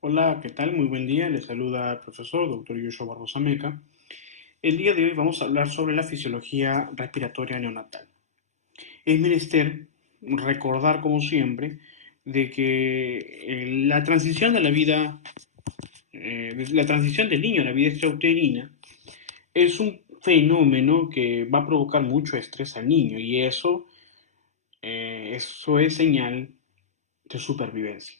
Hola, ¿qué tal? Muy buen día. Le saluda el profesor doctor Yoshua Barbosa Meca. El día de hoy vamos a hablar sobre la fisiología respiratoria neonatal. Es menester recordar, como siempre, de que la transición de la vida, la transición del niño a la vida extrauterina es un fenómeno que va a provocar mucho estrés al niño y eso es señal de supervivencia.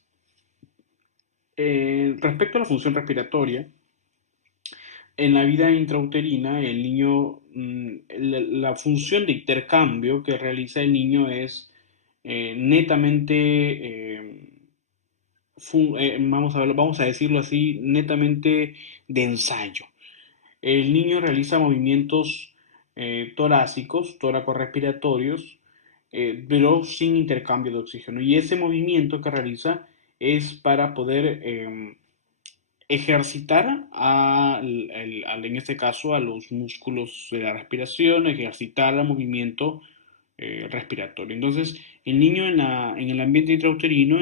Respecto a la función respiratoria, en la vida intrauterina, el niño, la función de intercambio que realiza el niño es netamente, vamos a decirlo así, netamente de ensayo. El niño realiza movimientos torácicos, toracorrespiratorios, pero sin intercambio de oxígeno. Y ese movimiento que realiza es para poder ejercitar en este caso a los músculos de la respiración, ejercitar el movimiento respiratorio. Entonces, el niño en el ambiente intrauterino,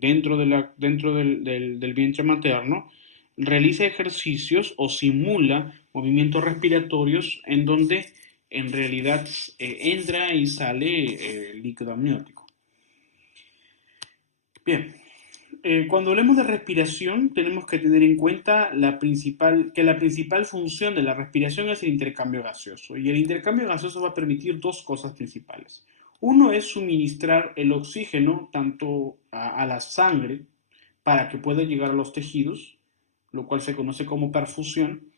dentro del vientre materno, realiza ejercicios o simula movimientos respiratorios en donde en realidad entra y sale líquido amniótico. Bien, cuando hablemos de respiración, tenemos que tener en cuenta que la principal función de la respiración es el intercambio gaseoso. Y el intercambio gaseoso va a permitir dos cosas principales. Uno es suministrar el oxígeno tanto a la sangre para que pueda llegar a los tejidos, lo cual se conoce como perfusión,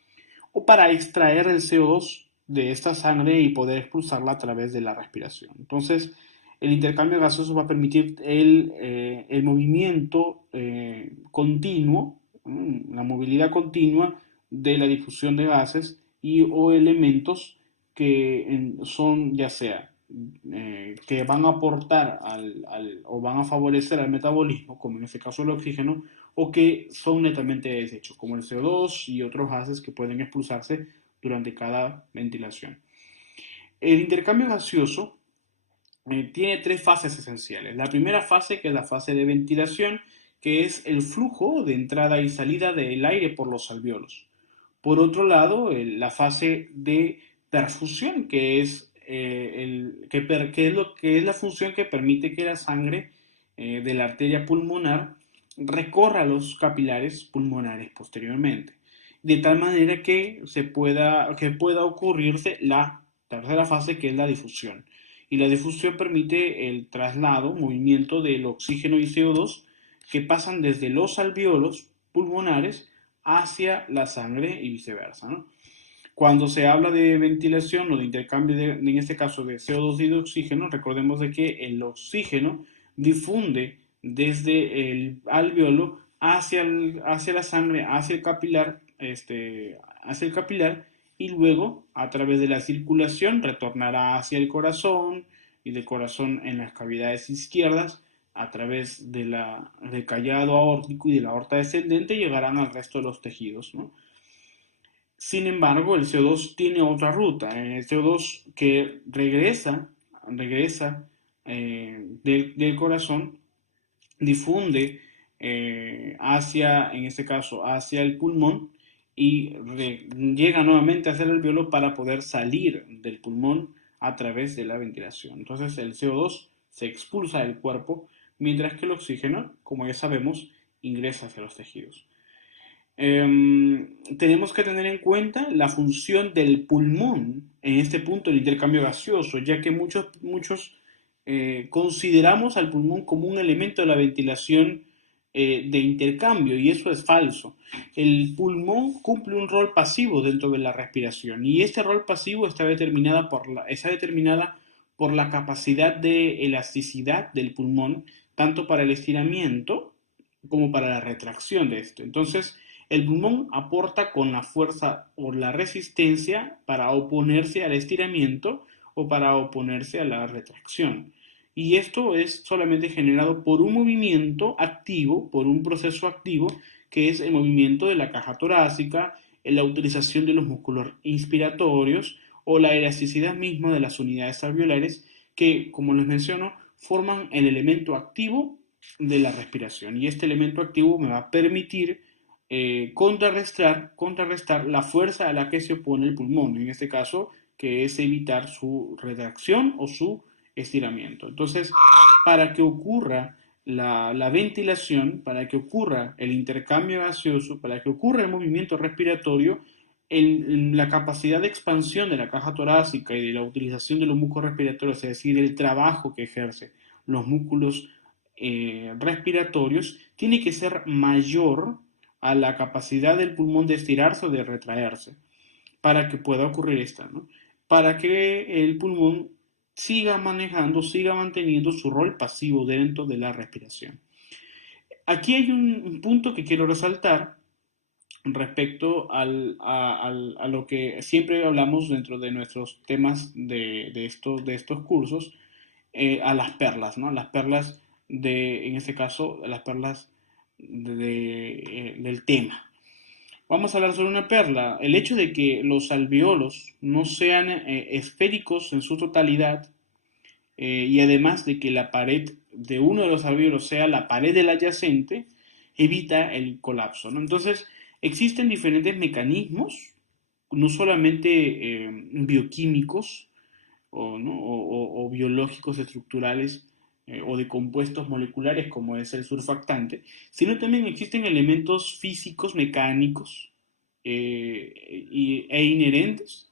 o para extraer el CO2 de esta sangre y poder expulsarla a través de la respiración. Entonces, el intercambio gaseoso va a permitir el movimiento continuo, la movilidad continua de la difusión de gases o elementos que son ya sea que van a aportar o van a favorecer al metabolismo, como en este caso el oxígeno, o que son netamente desechos, como el CO2 y otros gases que pueden expulsarse durante cada ventilación. El intercambio gaseoso tiene tres fases esenciales. La primera fase, que es la fase de ventilación, que es el flujo de entrada y salida del aire por los alvéolos. Por otro lado, la fase de perfusión, que es la función que permite que la sangre de la arteria pulmonar recorra los capilares pulmonares posteriormente, de tal manera que pueda ocurrirse la tercera fase, que es la difusión. Y la difusión permite el traslado, movimiento del oxígeno y CO2 que pasan desde los alvéolos pulmonares hacia la sangre y viceversa, ¿no? Cuando se habla de ventilación o de intercambio, en este caso de CO2 y de oxígeno, recordemos de que el oxígeno difunde desde el alvéolo hacia la sangre, hacia el capilar y luego a través de la circulación retornará hacia el corazón y del corazón en las cavidades izquierdas a través del callado aórtico y de la aorta descendente llegarán al resto de los tejidos, ¿no? Sin embargo, el CO2 tiene otra ruta. El CO2 que regresa del corazón, difunde en este caso, hacia el pulmón y llega nuevamente hacia el alveolo para poder salir del pulmón a través de la ventilación. Entonces, el CO2 se expulsa del cuerpo, mientras que el oxígeno, como ya sabemos, ingresa hacia los tejidos. Tenemos que tener en cuenta la función del pulmón en este punto del intercambio gaseoso, ya que muchos consideramos al pulmón como un elemento de la ventilación de intercambio, y eso es falso. El pulmón cumple un rol pasivo dentro de la respiración, y este rol pasivo está determinada por la capacidad de elasticidad del pulmón, tanto para el estiramiento como para la retracción de esto. Entonces, el pulmón aporta con la fuerza o la resistencia para oponerse al estiramiento o para oponerse a la retracción. Y esto es solamente generado por un movimiento activo, por un proceso activo, que es el movimiento de la caja torácica, la utilización de los músculos inspiratorios o la elasticidad misma de las unidades alveolares que, como les menciono, forman el elemento activo de la respiración. Y este elemento activo me va a permitir contrarrestar la fuerza a la que se opone el pulmón, en este caso, que es evitar su retracción o su estiramiento. Entonces, para que ocurra la ventilación, para que ocurra el intercambio gaseoso, para que ocurra el movimiento respiratorio, la capacidad de expansión de la caja torácica y de la utilización de los músculos respiratorios, es decir, el trabajo que ejerce los músculos respiratorios, tiene que ser mayor a la capacidad del pulmón de estirarse o de retraerse para que pueda ocurrir esta, ¿no? Para que el pulmón siga manejando, siga manteniendo su rol pasivo dentro de la respiración. Aquí hay un punto que quiero resaltar respecto a lo que siempre hablamos dentro de nuestros temas de estos cursos, a las perlas, ¿no? Las perlas en este caso, las perlas del tema. Vamos a hablar sobre una perla. El hecho de que los alveolos no sean esféricos en su totalidad y además de que la pared de uno de los alvéolos sea la pared del adyacente, evita el colapso, ¿no? Entonces, existen diferentes mecanismos, no solamente bioquímicos o biológicos estructurales o de compuestos moleculares como es el surfactante, sino también existen elementos físicos, mecánicos e inherentes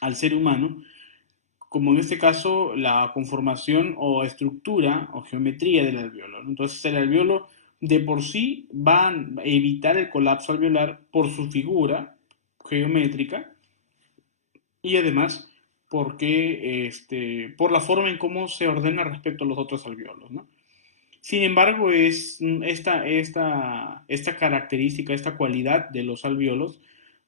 al ser humano, como en este caso la conformación o estructura o geometría del alveolo, ¿no? Entonces el alveolo de por sí va a evitar el colapso alveolar por su figura geométrica y además por la forma en cómo se ordena respecto a los otros alveolos, ¿no? Sin embargo, esta característica, esta cualidad de los alveolos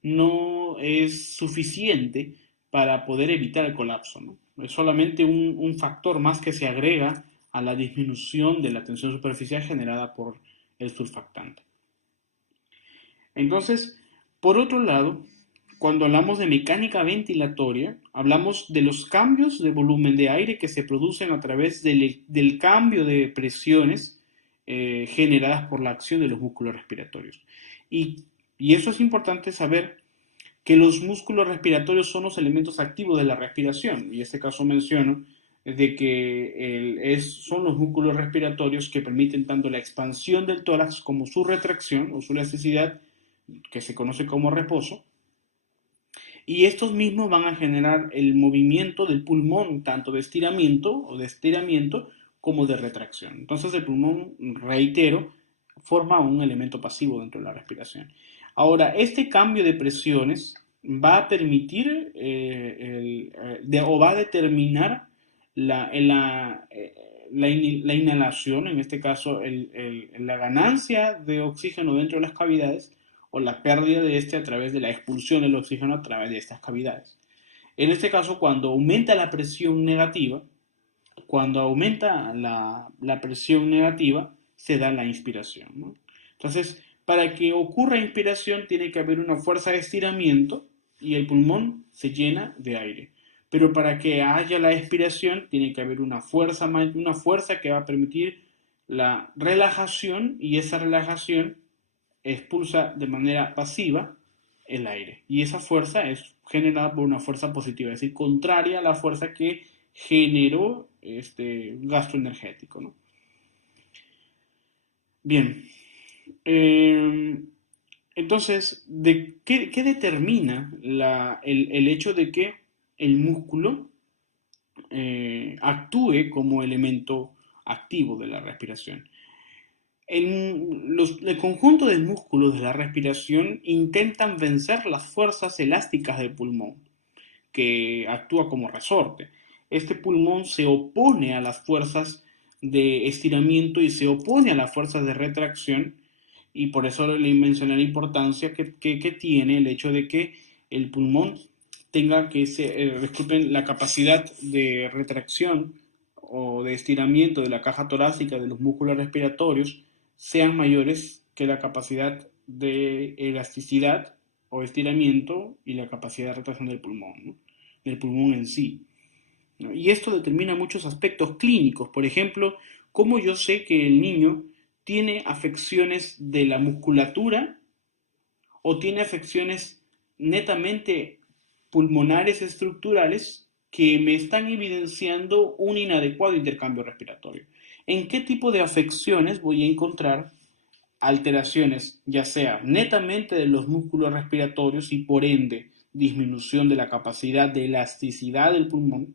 no es suficiente para poder evitar el colapso, ¿no? Es solamente un factor más que se agrega a la disminución de la tensión superficial generada por el surfactante. Entonces, por otro lado, cuando hablamos de mecánica ventilatoria, hablamos de los cambios de volumen de aire que se producen a través del cambio de presiones generadas por la acción de los músculos respiratorios. Y, y eso es importante saber que los músculos respiratorios son los elementos activos de la respiración. Y en este caso menciono de que son los músculos respiratorios que permiten tanto la expansión del tórax como su retracción o su elasticidad, que se conoce como reposo, y estos mismos van a generar el movimiento del pulmón, tanto de estiramiento como de retracción. Entonces el pulmón, reitero, forma un elemento pasivo dentro de la respiración. Ahora, este cambio de presiones va a permitir o va a determinar la inhalación, en este caso la ganancia de oxígeno dentro de las cavidades o la pérdida de este a través de la expulsión del oxígeno a través de estas cavidades. En este caso, cuando aumenta la presión negativa, se da la inspiración, ¿no? Entonces, para que ocurra inspiración tiene que haber una fuerza de estiramiento y el pulmón se llena de aire. Pero para que haya la expiración tiene que haber una fuerza que va a permitir la relajación y esa relajación expulsa de manera pasiva el aire. Y esa fuerza es generada por una fuerza positiva, es decir, contraria a la fuerza que generó este gasto energético, ¿no? Bien, eh, entonces, ¿qué determina el hecho de que el músculo actúe como elemento activo de la respiración? El conjunto de músculos de la respiración intentan vencer las fuerzas elásticas del pulmón, que actúa como resorte. Este pulmón se opone a las fuerzas de estiramiento y se opone a las fuerzas de retracción, y por eso le mencioné la importancia que tiene el hecho de que el pulmón tenga disculpen, la capacidad de retracción o de estiramiento de la caja torácica de los músculos respiratorios sean mayores que la capacidad de elasticidad o estiramiento y la capacidad de retracción del pulmón, ¿no? Del pulmón en sí, ¿no? Y esto determina muchos aspectos clínicos. Por ejemplo, cómo yo sé que el niño tiene afecciones de la musculatura o tiene afecciones netamente pulmonares estructurales que me están evidenciando un inadecuado intercambio respiratorio. ¿En qué tipo de afecciones voy a encontrar alteraciones, ya sea netamente de los músculos respiratorios y por ende disminución de la capacidad de elasticidad del pulmón?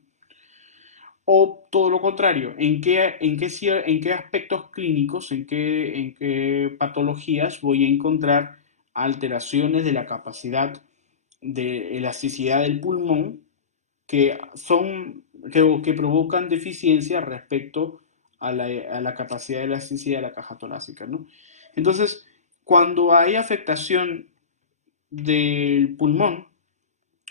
O todo lo contrario, ¿en qué aspectos clínicos, en qué patologías voy a encontrar alteraciones de la capacidad de elasticidad del pulmón que provocan deficiencia respecto a la capacidad de elasticidad de la caja torácica, ¿no? Entonces, cuando hay afectación del pulmón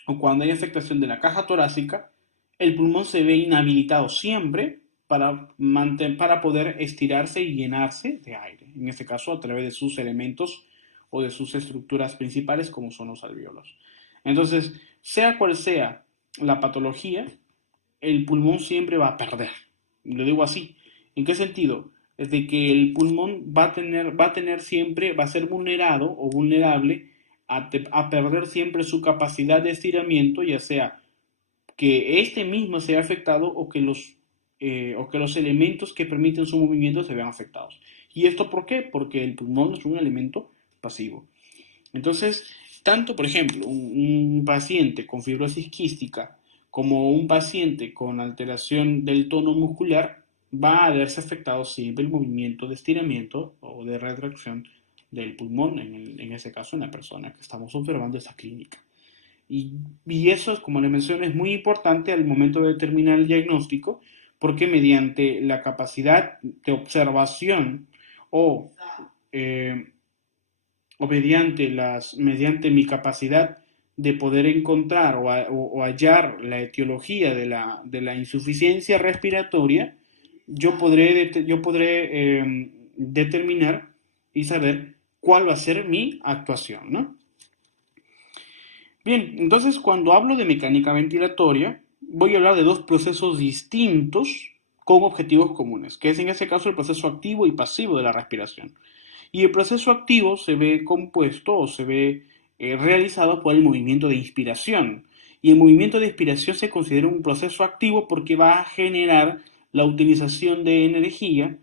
o cuando hay afectación de la caja torácica, el pulmón se ve inhabilitado siempre para poder estirarse y llenarse de aire, en este caso a través de sus elementos o de sus estructuras principales como son los alvéolos. Entonces, sea cual sea la patología, el pulmón siempre va a perder. Lo digo así. ¿En qué sentido? Es de que el pulmón va a tener siempre, va a ser vulnerado o vulnerable a perder siempre su capacidad de estiramiento, ya sea que este mismo sea afectado o que los elementos que permiten su movimiento se vean afectados. ¿Y esto por qué? Porque el pulmón es un elemento pasivo. Entonces, tanto, por ejemplo, un paciente con fibrosis quística como un paciente con alteración del tono muscular va a verse afectado siempre el movimiento de estiramiento o de retracción del pulmón, en ese caso en la persona que estamos observando esa clínica. Y eso, como le mencioné, es muy importante al momento de determinar el diagnóstico, porque mediante la capacidad de observación o eh, mediante mi capacidad de poder encontrar o hallar la etiología de la insuficiencia respiratoria, yo podré determinar y saber cuál va a ser mi actuación, ¿no? Bien, entonces cuando hablo de mecánica ventilatoria, voy a hablar de dos procesos distintos con objetivos comunes, que es en este caso el proceso activo y pasivo de la respiración. Y el proceso activo se ve compuesto o se ve realizado por el movimiento de inspiración. Y el movimiento de inspiración se considera un proceso activo porque va a generar la utilización de energía,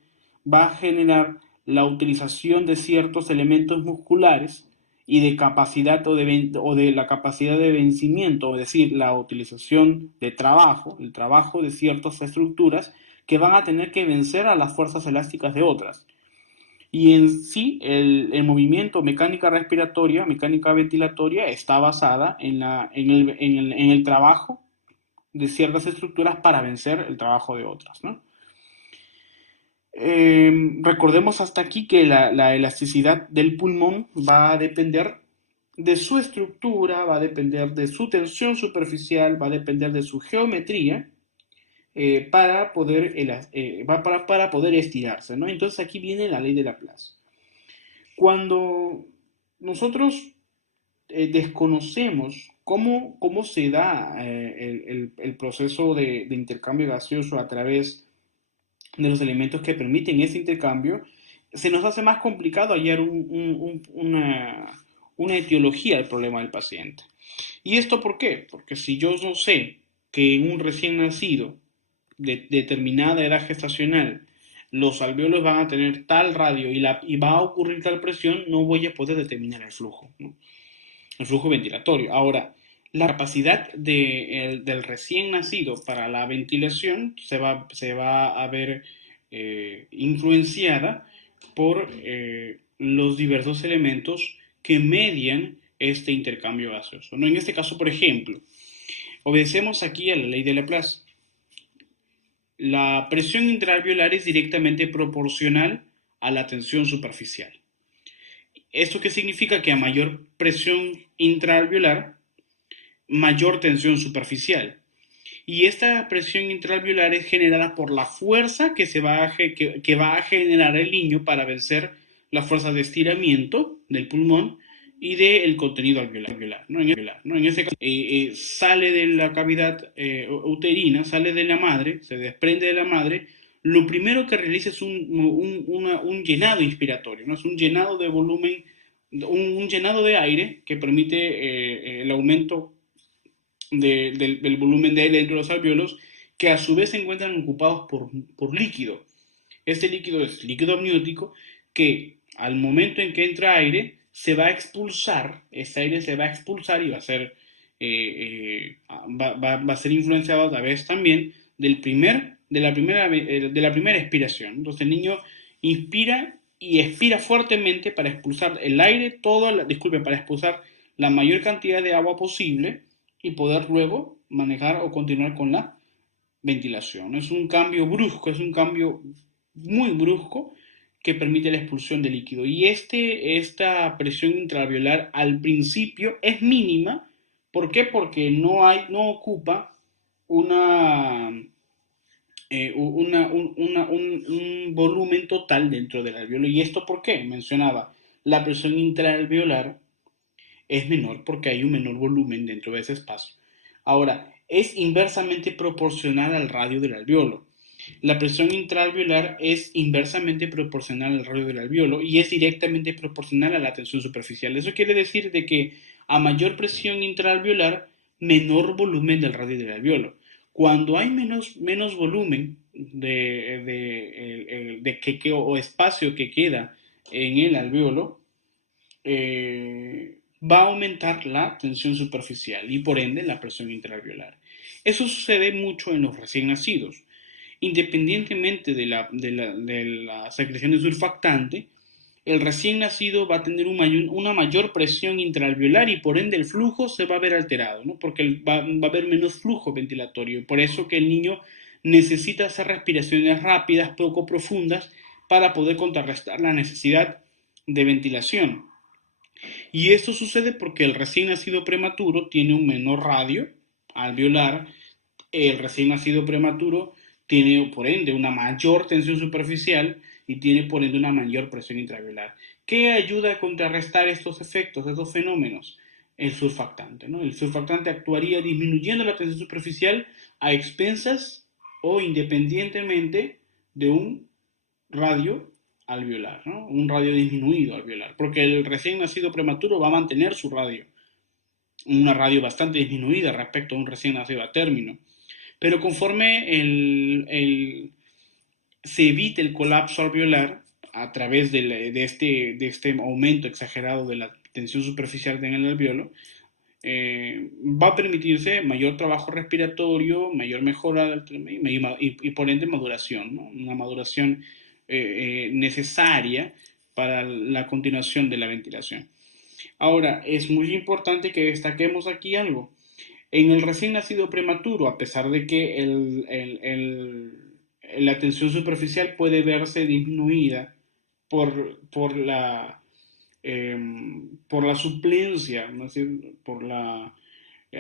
va a generar la utilización de ciertos elementos musculares y de capacidad o de la capacidad de vencimiento, es decir, la utilización de trabajo, el trabajo de ciertas estructuras que van a tener que vencer a las fuerzas elásticas de otras. Y en sí, el movimiento mecánica respiratoria, mecánica ventilatoria, está basada en el trabajo de ciertas estructuras para vencer el trabajo de otras, ¿no? Recordemos hasta aquí que la elasticidad del pulmón va a depender de su estructura, va a depender de su tensión superficial, va a depender de su geometría para poder estirarse, ¿no? Entonces aquí viene la ley de Laplace. Cuando nosotros desconocemos cómo se da el proceso de intercambio gaseoso a través de los elementos que permiten ese intercambio, se nos hace más complicado hallar una etiología del problema del paciente. ¿Y esto por qué? Porque si yo no sé que en un recién nacido de determinada edad gestacional los alvéolos van a tener tal radio y va a ocurrir tal presión, no voy a poder determinar el flujo, ¿no? El flujo ventilatorio. Ahora, la capacidad del recién nacido para la ventilación se va a ver influenciada por los diversos elementos que median este intercambio gaseoso, ¿no? En este caso, por ejemplo, obedecemos aquí a la ley de Laplace. La presión intraalveolar es directamente proporcional a la tensión superficial. ¿Esto qué significa? Que a mayor presión intraalveolar, mayor tensión superficial. Y esta presión intraalveolar es generada por la fuerza que va a generar el niño para vencer la fuerza de estiramiento del pulmón y del contenido alveolar, ¿no? En ese caso, sale de la cavidad uterina, sale de la madre, se desprende de la madre, lo primero que realiza es un llenado inspiratorio, ¿no? Es un llenado de volumen, un llenado de aire que permite el aumento del volumen de aire dentro de los alveolos, que a su vez se encuentran ocupados por líquido. Este líquido es líquido amniótico que al momento en que entra aire se va a expulsar, ese aire se va a expulsar y va a ser, va a ser influenciado a través también de la primera expiración. Entonces el niño inspira y expira fuertemente para expulsar el aire, disculpen, para expulsar la mayor cantidad de agua posible y poder luego manejar o continuar con la ventilación. Es un cambio brusco, es un cambio muy brusco que permite la expulsión de líquido. Y esta presión intraalveolar al principio es mínima. ¿Por qué? Porque no ocupa una, un volumen total dentro del alveolo. ¿Y esto por qué? Mencionaba, la presión intraalveolar es menor porque hay un menor volumen dentro de ese espacio. Ahora, es inversamente proporcional al radio del alveolo. La presión intraalveolar es inversamente proporcional al radio del alveolo y es directamente proporcional a la tensión superficial. Eso quiere decir de que a mayor presión intraalveolar, menor volumen del radio del alveolo. Cuando hay menos volumen o espacio que queda en el alveolo, va a aumentar la tensión superficial y por ende la presión intraalveolar. Eso sucede mucho en los recién nacidos. Independientemente de la secreción de surfactante, el recién nacido va a tener una mayor presión intraalveolar y por ende el flujo se va a ver alterado, ¿no? Porque va a haber menos flujo ventilatorio. Por eso que el niño necesita hacer respiraciones rápidas, poco profundas, para poder contrarrestar la necesidad de ventilación. Y esto sucede porque el recién nacido prematuro tiene un menor radio alveolar, el recién nacido prematuro tiene por ende una mayor tensión superficial y tiene por ende una mayor presión intraalveolar. ¿Qué ayuda a contrarrestar estos efectos, estos fenómenos? El surfactante, ¿no? El surfactante actuaría disminuyendo la tensión superficial a expensas o independientemente de un radio alveolar, ¿no? Un radio disminuido alveolar, porque el recién nacido prematuro va a mantener su radio, una radio bastante disminuida respecto a un recién nacido a término. Pero conforme se evite el colapso alveolar a través de este aumento exagerado de la tensión superficial en el alveolo, va a permitirse mayor trabajo respiratorio, mayor mejora y por ende maduración, ¿no? Una maduración necesaria para la continuación de la ventilación. Ahora, es muy importante que destaquemos aquí algo. En el recién nacido prematuro, a pesar de que la tensión superficial puede verse disminuida por eh, por la suplencia, ¿no? Es decir, por la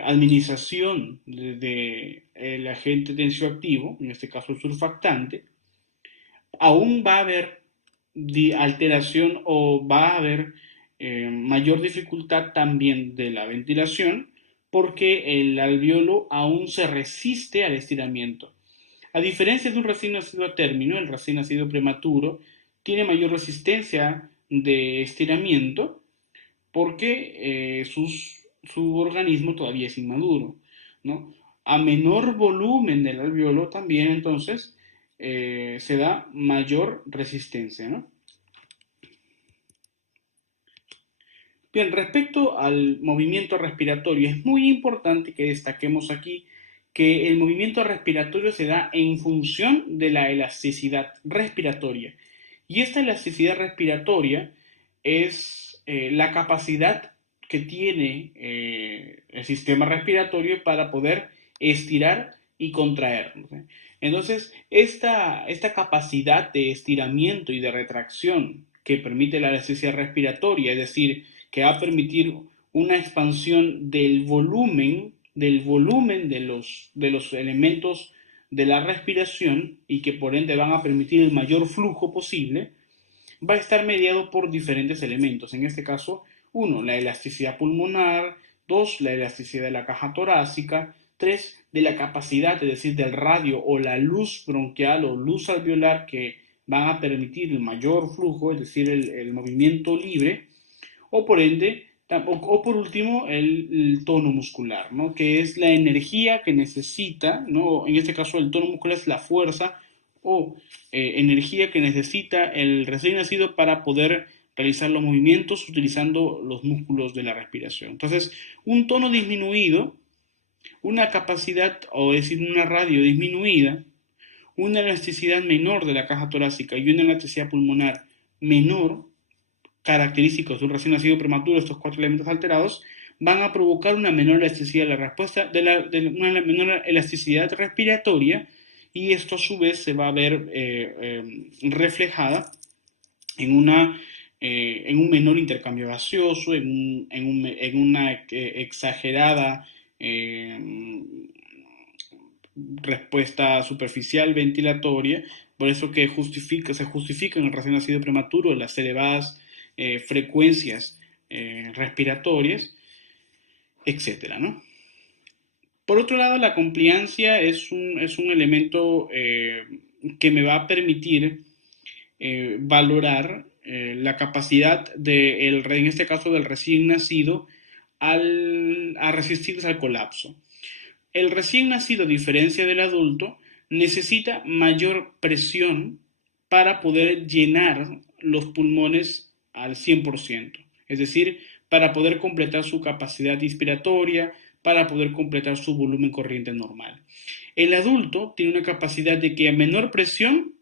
administración el agente tensioactivo, en este caso el surfactante, aún va a haber alteración o va a haber mayor dificultad también de la ventilación porque el alveolo aún se resiste al estiramiento. A diferencia de un recién nacido a término, el recién nacido prematuro tiene mayor resistencia de estiramiento porque su organismo todavía es inmaduro, ¿no? A menor volumen del alveolo también entonces se da mayor resistencia, ¿no? Bien, respecto al movimiento respiratorio, es muy importante que destaquemos aquí que el movimiento respiratorio se da en función de la elasticidad respiratoria. Y esta elasticidad respiratoria es la capacidad que tiene el sistema respiratorio para poder estirar y contraer. Entonces, esta capacidad de estiramiento y de retracción que permite la elasticidad respiratoria, es decir, que va a permitir una expansión del volumen de los elementos de la respiración y que por ende van a permitir el mayor flujo posible, va a estar mediado por diferentes elementos. En este caso, Uno, la elasticidad pulmonar. Dos, la elasticidad de la caja torácica. Tres, de la capacidad, es decir, del radio o la luz bronquial o luz alveolar que van a permitir el mayor flujo, es decir, el movimiento libre. O por ende, o por último, el tono muscular, ¿no? Que es la energía que necesita, ¿no? En este caso, el tono muscular es la fuerza o energía que necesita el recién nacido para poder realizar los movimientos utilizando los músculos de la respiración. Entonces, un tono disminuido, una capacidad, o decir, una radio disminuida, una elasticidad menor de la caja torácica y una elasticidad pulmonar menor, característicos de un recién nacido prematuro, estos cuatro elementos alterados, van a provocar una menor elasticidad de la respuesta, una menor elasticidad respiratoria, y esto a su vez se va a ver reflejada en, en un menor intercambio gaseoso, en una exagerada eh, respuesta superficial ventilatoria, por eso que se justifica en el recién nacido prematuro las elevadas frecuencias respiratorias, etcétera, ¿no? Por otro lado, la compliancia es un elemento que me va a permitir valorar la capacidad en este caso del recién nacido, a resistirse al colapso. El recién nacido, a diferencia del adulto, necesita mayor presión para poder llenar los pulmones al 100%, es decir, para poder completar su capacidad inspiratoria, para poder completar su volumen corriente normal. El adulto tiene una capacidad de que a menor presión,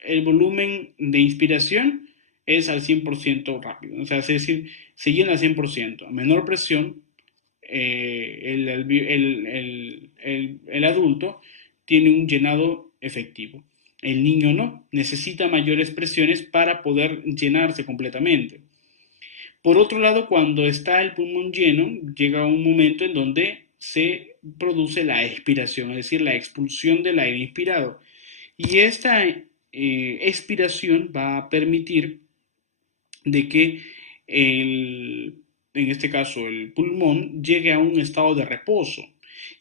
el volumen de inspiración es al 100% rápido, o sea, es decir, se llena al 100%. A menor presión, el adulto tiene un llenado efectivo. El niño no, necesita mayores presiones para poder llenarse completamente. Por otro lado, cuando está el pulmón lleno, llega un momento en donde se produce la expiración, es decir, la expulsión del aire inspirado. Y esta expiración va a permitir de que en este caso el pulmón, llegue a un estado de reposo.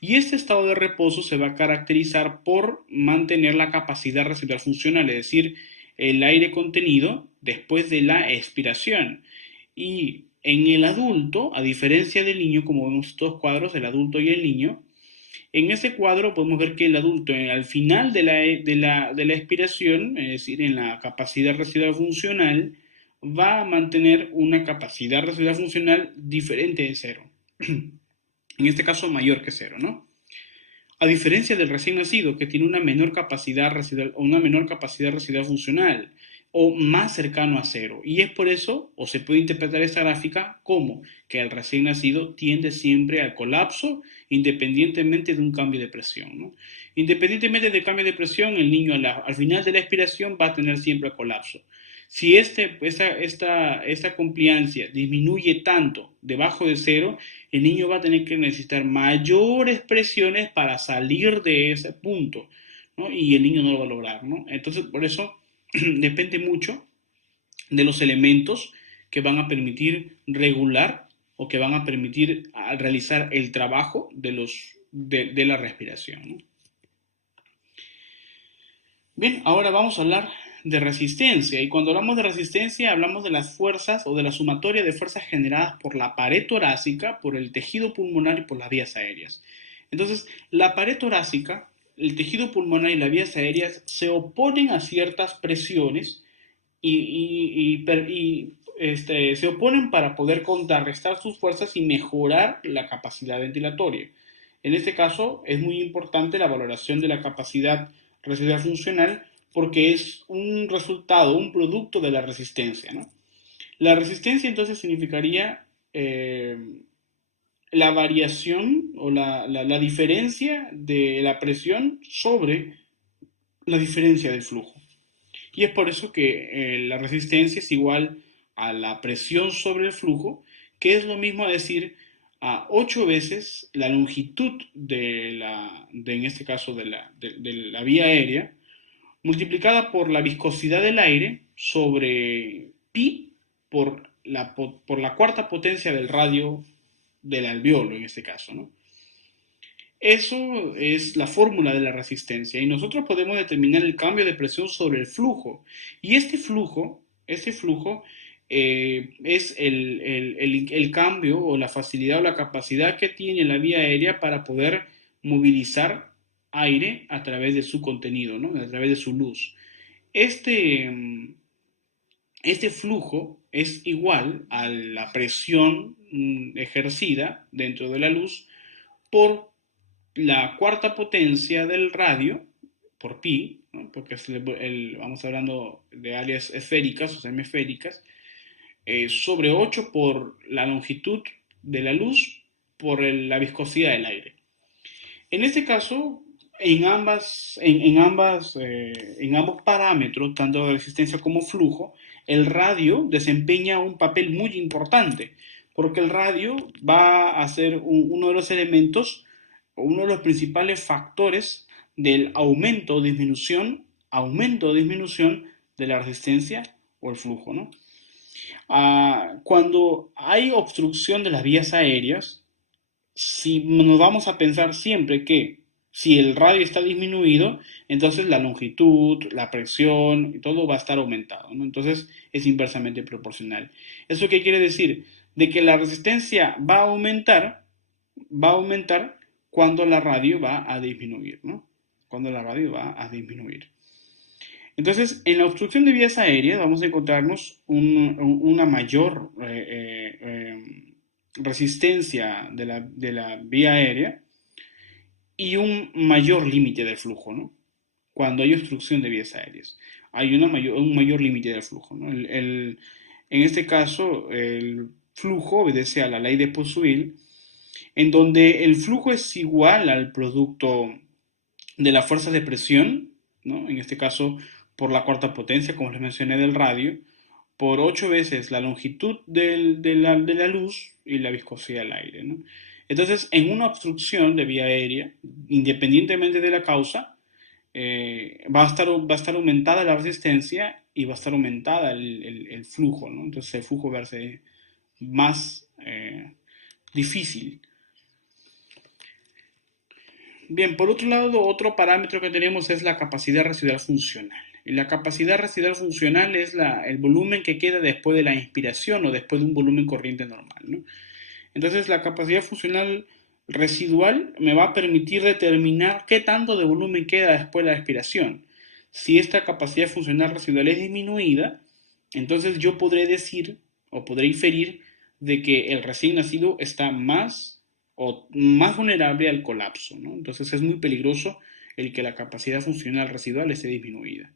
Y este estado de reposo se va a caracterizar por mantener la capacidad residual funcional, es decir, el aire contenido después de la expiración. Y en el adulto, a diferencia del niño, como vemos estos cuadros, el adulto y el niño, en ese cuadro podemos ver que el adulto al final de la expiración, es decir, en la capacidad residual funcional, va a mantener una capacidad residual funcional diferente de cero. En este caso, mayor que cero, ¿no? A diferencia del recién nacido, que tiene una menor capacidad residual o una menor capacidad residual funcional, o más cercano a cero. Y es por eso, o se puede interpretar esta gráfica como que el recién nacido tiende siempre al colapso independientemente de un cambio de presión, ¿no? Independientemente del cambio de presión, el niño al final de la expiración va a tener siempre colapso. Si esta compliancia disminuye tanto debajo de cero, el niño va a tener que necesitar mayores presiones para salir de ese punto, ¿no? Y el niño no lo va a lograr, ¿no? Entonces, por eso depende mucho de los elementos que van a permitir regular o que van a permitir realizar el trabajo de la respiración, ¿no? Bien, ahora vamos a hablar de resistencia. Y cuando hablamos de resistencia, hablamos de las fuerzas o de la sumatoria de fuerzas generadas por la pared torácica, por el tejido pulmonar y por las vías aéreas. Entonces, la pared torácica, el tejido pulmonar y las vías aéreas se oponen a ciertas presiones se oponen para poder contrarrestar sus fuerzas y mejorar la capacidad ventilatoria. En este caso, es muy importante la valoración de la capacidad residual funcional porque es un resultado, un producto de la resistencia, ¿no? La resistencia entonces significaría la variación o la diferencia de la presión sobre la diferencia del flujo. Y es por eso que la resistencia es igual a la presión sobre el flujo, que es lo mismo a decir a 8 veces la longitud en este caso, de la vía aérea, multiplicada por la viscosidad del aire sobre pi por por la cuarta potencia del radio del alveolo en este caso, ¿no? Eso es la fórmula de la resistencia y nosotros podemos determinar el cambio de presión sobre el flujo. Y este flujo es el cambio o la facilidad o la capacidad que tiene la vía aérea para poder movilizar aire a través de su contenido, ¿no? A través de su luz. Este, este flujo es igual a la presión ejercida dentro de la luz por la cuarta potencia del radio, por pi, ¿no? Porque vamos hablando de áreas esféricas o semiesféricas, sobre 8 por la longitud de la luz por la viscosidad del aire. En este caso, en ambos parámetros, tanto de resistencia como flujo, el radio desempeña un papel muy importante, porque el radio va a ser uno de los elementos, uno de los principales factores del aumento o disminución de la resistencia o el flujo, ¿no? Cuando hay obstrucción de las vías aéreas, si nos vamos a pensar siempre que si el radio está disminuido, entonces la longitud, la presión, y todo va a estar aumentado, ¿no? Entonces es inversamente proporcional. ¿Eso qué quiere decir? De que la resistencia va a aumentar cuando la radio va a disminuir, ¿no? Cuando la radio va a disminuir. Entonces, en la obstrucción de vías aéreas vamos a encontrarnos una mayor resistencia de la vía aérea y un mayor límite del flujo, ¿no? Cuando hay obstrucción de vías aéreas. Hay un mayor límite del flujo, ¿no? En este caso, el flujo obedece a la ley de Poiseuille, en donde el flujo es igual al producto de la fuerza de presión, ¿no? En este caso, por la cuarta potencia, como les mencioné, del radio, por 8 veces la longitud de la luz y la viscosidad del aire, ¿no? Entonces, en una obstrucción de vía aérea, independientemente de la causa, va a estar aumentada la resistencia y va a estar aumentada el flujo, ¿no? Entonces el flujo va a ser más difícil. Bien, por otro lado, otro parámetro que tenemos es la capacidad residual funcional. Y la capacidad residual funcional es el volumen que queda después de la inspiración o después de un volumen corriente normal, ¿no? Entonces, la capacidad funcional residual me va a permitir determinar qué tanto de volumen queda después de la expiración. Si esta capacidad funcional residual es disminuida, entonces yo podré decir o podré inferir de que el recién nacido está más vulnerable al colapso, ¿no? Entonces es muy peligroso el que la capacidad funcional residual esté disminuida.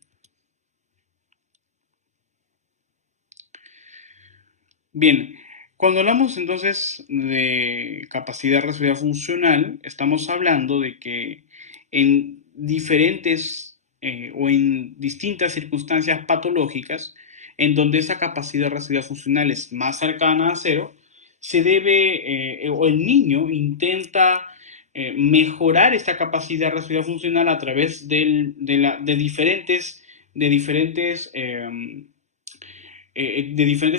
Bien, cuando hablamos entonces de capacidad residual funcional, estamos hablando de que en diferentes o en distintas circunstancias patológicas, en donde esa capacidad residual funcional es más cercana a cero, se debe, o el niño intenta mejorar esta capacidad residual funcional a través de diferentes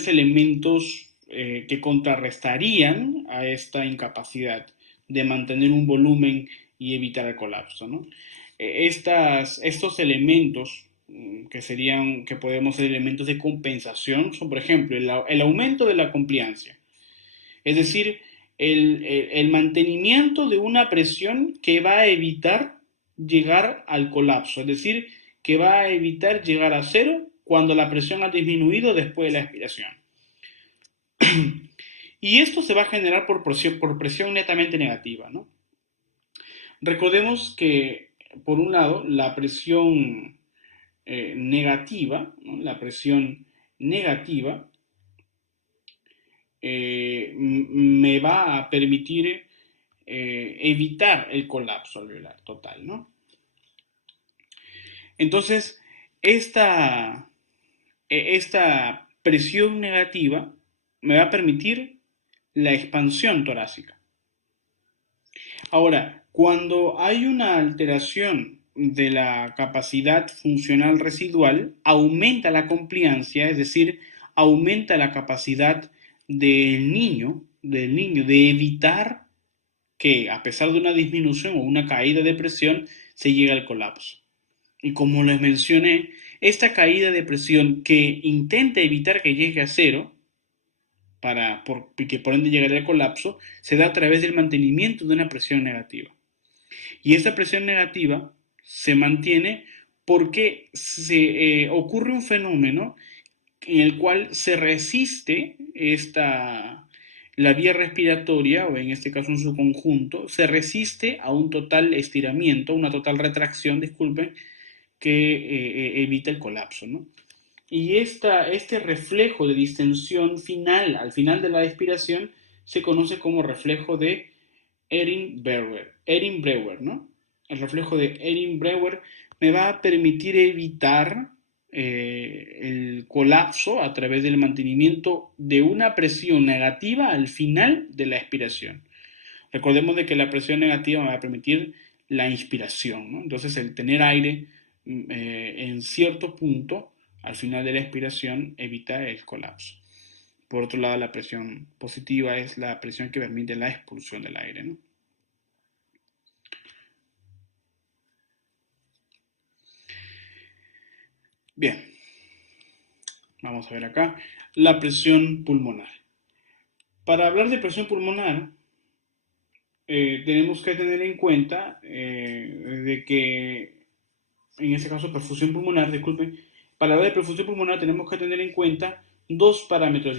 elementos que contrarrestarían a esta incapacidad de mantener un volumen y evitar el colapso, ¿no? Estos elementos que podemos ser elementos de compensación son, por ejemplo, el aumento de la compliancia, es decir, el mantenimiento de una presión que va a evitar llegar al colapso, es decir, que va a evitar llegar a cero cuando la presión ha disminuido después de la expiración. Y esto se va a generar por presión netamente negativa, ¿no? Recordemos que, por un lado, la presión negativa, ¿no? La presión negativa me va a permitir evitar el colapso alveolar total, ¿no? Entonces, esta presión negativa me va a permitir la expansión torácica. Ahora, cuando hay una alteración de la capacidad funcional residual, aumenta la compliancia, es decir, aumenta la capacidad del niño de evitar que, a pesar de una disminución o una caída de presión, se llegue al colapso. Y como les mencioné, esta caída de presión que intenta evitar que llegue a cero, que por ende llegará al colapso, se da a través del mantenimiento de una presión negativa. Y esta presión negativa se mantiene porque ocurre un fenómeno en el cual se resiste la vía respiratoria, o en este caso en su conjunto, se resiste a un total estiramiento, una total retracción, disculpen, que evita el colapso, ¿no? Y este reflejo de distensión final, al final de la expiración, se conoce como reflejo de Erin-Breuer, ¿no? El reflejo de Erin-Breuer me va a permitir evitar el colapso a través del mantenimiento de una presión negativa al final de la expiración. Recordemos de que la presión negativa me va a permitir la inspiración, ¿no? Entonces el tener aire en cierto punto al final de la expiración evita el colapso. Por otro lado, la presión positiva es la presión que permite la expulsión del aire, ¿no? Bien, vamos a ver acá la presión pulmonar. Para hablar de presión pulmonar, tenemos que tener en cuenta de que, en este caso, perfusión pulmonar, disculpen, para hablar de perfusión pulmonar tenemos que tener en cuenta dos parámetros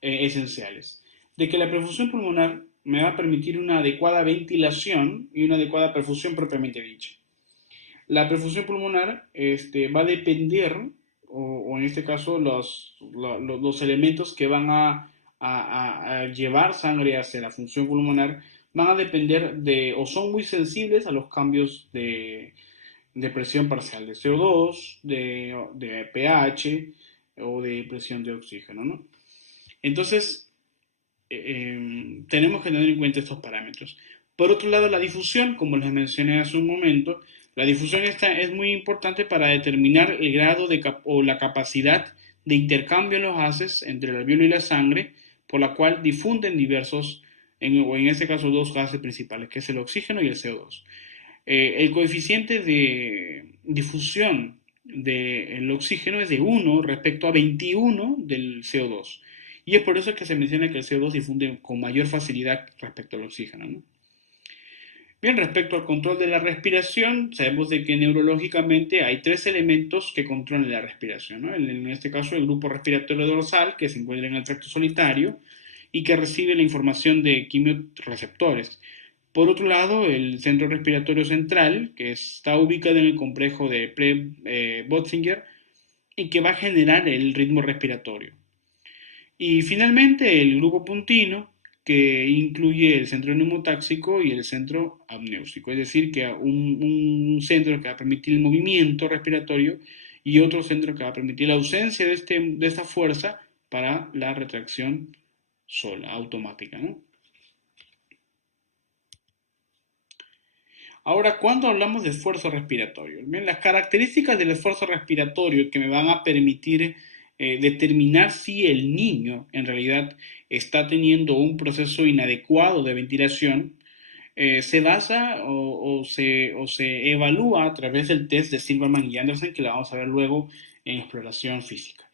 esenciales. De que la perfusión pulmonar me va a permitir una adecuada ventilación y una adecuada perfusión propiamente dicha. La perfusión pulmonar va a depender, o en este caso los elementos que van a llevar sangre hacia la función pulmonar van a depender de, o son muy sensibles a los cambios de presión parcial de CO2, de pH o de presión de oxígeno, ¿no? Entonces, tenemos que tener en cuenta estos parámetros. Por otro lado, la difusión, como les mencioné hace un momento, la difusión es muy importante para determinar el grado o la capacidad de intercambio de los gases entre el alveolo y la sangre, por la cual difunden o en este caso dos gases principales, que es el oxígeno y el CO2. El coeficiente de difusión del oxígeno es de 1 respecto a 21 del CO2. Y es por eso que se menciona que el CO2 difunde con mayor facilidad respecto al oxígeno, ¿no? Bien, respecto al control de la respiración, sabemos de que neurológicamente hay tres elementos que controlan la respiración, ¿no? En este caso, el grupo respiratorio dorsal, que se encuentra en el tracto solitario y que recibe la información de quimiorreceptores. Por otro lado, el centro respiratorio central, que está ubicado en el complejo de Pre-Böttinger y que va a generar el ritmo respiratorio. Y finalmente, el grupo puntino, que incluye el centro neumotáxico y el centro apnéusico, es decir, que un centro que va a permitir el movimiento respiratorio y otro centro que va a permitir la ausencia de esta fuerza para la retracción sola, automática, ¿no? Ahora, cuando hablamos de esfuerzo respiratorio, bien, las características del esfuerzo respiratorio que me van a permitir determinar si el niño en realidad está teniendo un proceso inadecuado de ventilación se basa o se evalúa a través del test de Silverman y Anderson, que la vamos a ver luego en exploración física.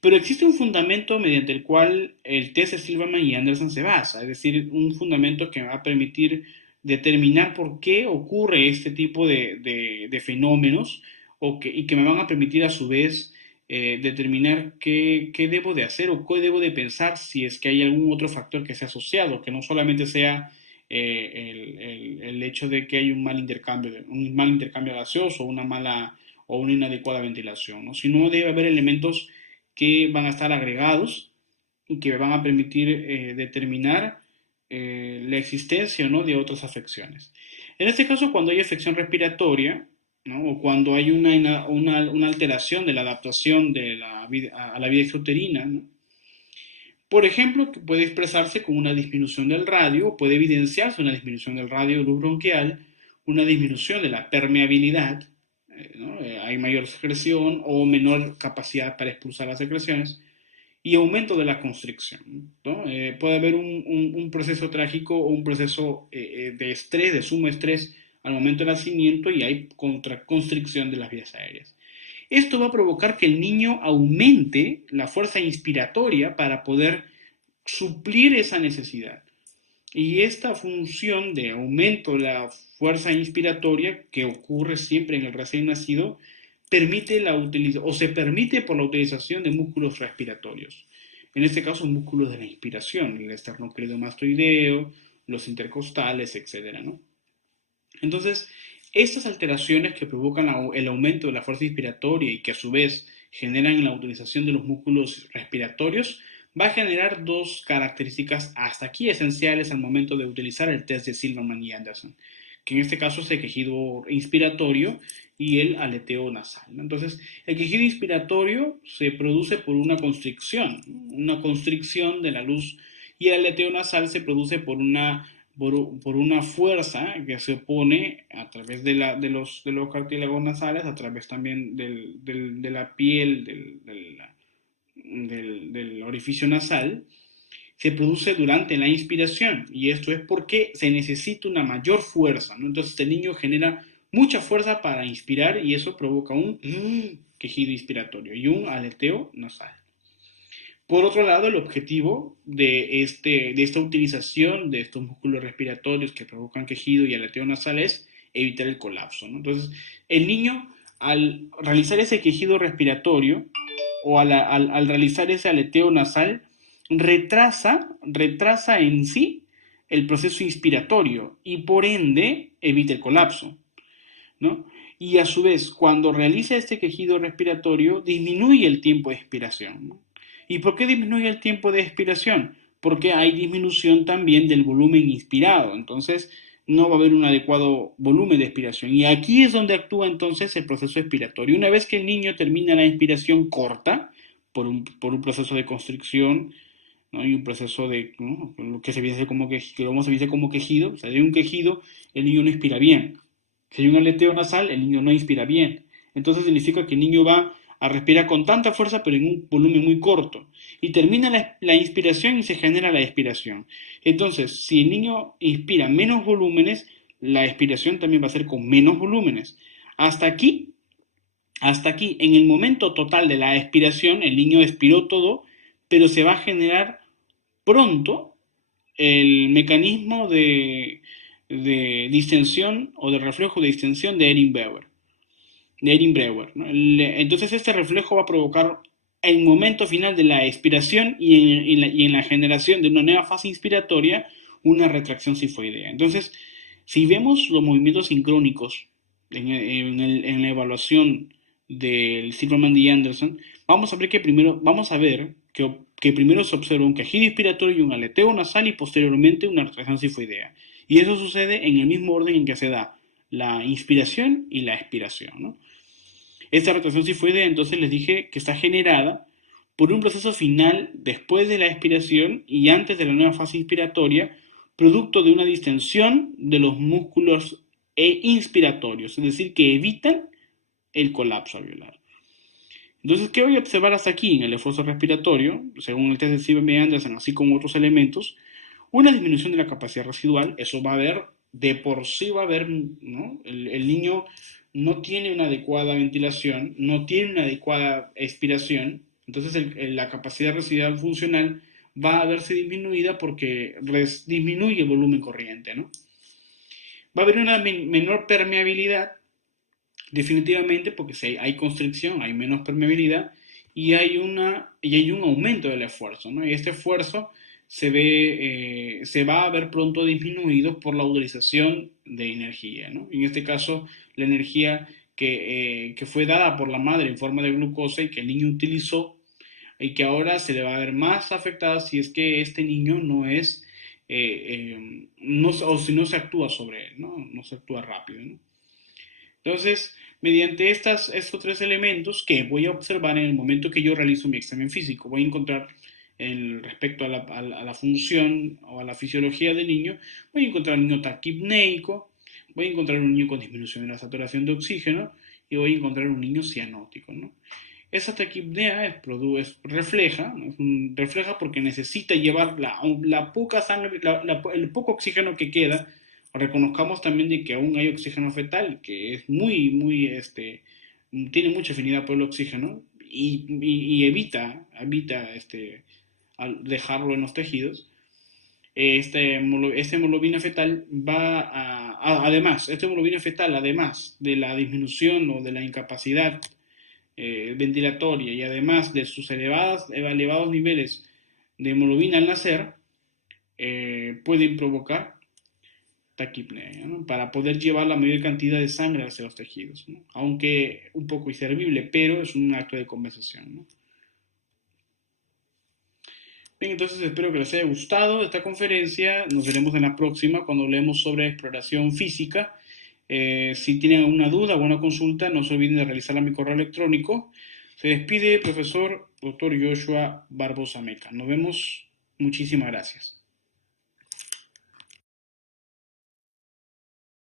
Pero existe un fundamento mediante el cual el test de Silverman y Anderson se basa, es decir, un fundamento que me va a permitir determinar por qué ocurre este tipo de fenómenos y que me van a permitir a su vez determinar qué debo de hacer o qué debo de pensar si es que hay algún otro factor que sea asociado, que no solamente sea el hecho de que hay un mal intercambio gaseoso, una mala o una inadecuada ventilación, ¿no? Sino debe haber elementos que van a estar agregados y que van a permitir determinar la existencia o no de otras afecciones. En este caso, cuando hay afección respiratoria, ¿no? O cuando hay una alteración de la adaptación a la vida exuterina, ¿no? Por ejemplo, que puede expresarse con una disminución del radio, puede evidenciarse una disminución del radio bronquial, una disminución de la permeabilidad ¿no? Hay mayor secreción o menor capacidad para expulsar las secreciones y aumento de la constricción, ¿no? Puede haber un proceso trágico o un proceso de estrés, de sumo estrés al momento del nacimiento y hay constricción de las vías aéreas. Esto va a provocar que el niño aumente la fuerza inspiratoria para poder suplir esa necesidad. Y esta función de aumento de la fuerza inspiratoria que ocurre siempre en el recién nacido permite la utilización o se permite por la utilización de músculos respiratorios. En este caso, músculos de la inspiración, el esternocleidomastoideo, los intercostales, etcétera, ¿no? Entonces, estas alteraciones que provocan el aumento de la fuerza inspiratoria y que a su vez generan la utilización de los músculos respiratorios, va a generar dos características hasta aquí esenciales al momento de utilizar el test de Silverman y Anderson, que en este caso es el quejido inspiratorio y el aleteo nasal, ¿no? Entonces, el quejido inspiratorio se produce por una constricción de la luz, y el aleteo nasal se produce por una fuerza que se opone a través de los cartílagos nasales, a través también de la piel, del orificio nasal, se produce durante la inspiración. Y esto es porque se necesita una mayor fuerza, ¿no? Entonces el niño genera mucha fuerza para inspirar y eso provoca un quejido inspiratorio y un aleteo nasal. Por otro lado, el objetivo de esta utilización de estos músculos respiratorios que provocan quejido y aleteo nasal es evitar el colapso, ¿no? Entonces, el niño, al realizar ese quejido respiratorio o al realizar ese aleteo nasal, retrasa en sí el proceso inspiratorio y por ende evita el colapso, ¿no? Y a su vez, cuando realiza este quejido respiratorio, disminuye el tiempo de expiración, ¿no? ¿Y por qué disminuye el tiempo de expiración? Porque hay disminución también del volumen inspirado, entonces no va a haber un adecuado volumen de expiración. Y aquí es donde actúa entonces el proceso expiratorio. Una vez que el niño termina la inspiración corta, por un proceso de constricción, ¿no? Y un proceso de, ¿no? Lo que se dice como que vamos a decir como quejido, o sea, de un quejido, el niño no inspira bien. Si hay un aleteo nasal, el niño no inspira bien. Entonces significa que el niño va a respirar con tanta fuerza, pero en un volumen muy corto. Y termina la inspiración y se genera la expiración. Entonces, si el niño inspira menos volúmenes, la expiración también va a ser con menos volúmenes. Hasta aquí, hasta aquí, en el momento total de la expiración, el niño expiró todo, pero se va a generar pronto el mecanismo de distensión o de reflejo de distensión de Erin-Brewer, ¿no? Entonces este reflejo va a provocar el momento final de la expiración y en la generación de una nueva fase inspiratoria una retracción sifoidea. Entonces, si vemos los movimientos sincrónicos en la evaluación del Silverman y Anderson, vamos a ver que primero se observa un quejido inspiratorio y un aleteo nasal y posteriormente una retracción sifoidea. Y eso sucede en el mismo orden en que se da la inspiración y la expiración, ¿no? Esta retracción sifoidea, entonces les dije que está generada por un proceso final después de la expiración y antes de la nueva fase inspiratoria, producto de una distensión de los músculos inspiratorios, es decir, que evitan el colapso alveolar. Entonces, ¿qué voy a observar hasta aquí en el esfuerzo respiratorio? Según el test de Siebenbeek-Andersen, así como otros elementos, una disminución de la capacidad residual, eso va a haber, de por sí va a haber, ¿no? El niño no tiene una adecuada ventilación, no tiene una adecuada expiración, entonces la capacidad residual funcional va a verse disminuida porque disminuye el volumen corriente, ¿no? Va a haber una menor permeabilidad, definitivamente, porque si hay constricción, hay menos permeabilidad y hay un aumento del esfuerzo, ¿no? Y este esfuerzo se va a ver pronto disminuido por la utilización de energía, ¿no? En este caso, la energía que fue dada por la madre en forma de glucosa y que el niño utilizó y que ahora se le va a ver más afectada si es que este niño o si no se actúa sobre él, ¿no? No se actúa rápido, ¿no? Entonces, mediante estos tres elementos que voy a observar en el momento que yo realizo mi examen físico, voy a encontrar respecto a la función o a la fisiología del niño, voy a encontrar un niño taquipneico, voy a encontrar un niño con disminución de la saturación de oxígeno y voy a encontrar un niño cianótico, ¿no? Esa taquipnea refleja, ¿no? Refleja porque necesita llevar la poca sangre, el poco oxígeno que queda. Reconozcamos también de que aún hay oxígeno fetal, que es tiene mucha afinidad por el oxígeno y al dejarlo en los tejidos. Esta hemoglobina fetal además de la disminución o de la incapacidad ventilatoria y además de sus elevados niveles de hemoglobina al nacer, pueden provocar taquipnea, ¿no? Para poder llevar la mayor cantidad de sangre hacia los tejidos, ¿no? Aunque un poco inservible, pero es un acto de compensación, ¿no? Bien, entonces espero que les haya gustado esta conferencia. Nos veremos en la próxima cuando hablemos sobre exploración física. Si tienen alguna duda o alguna consulta, no se olviden de realizarla a mi correo electrónico. Se despide el profesor Dr. Joshua Barbosa Meca. Nos vemos. Muchísimas gracias.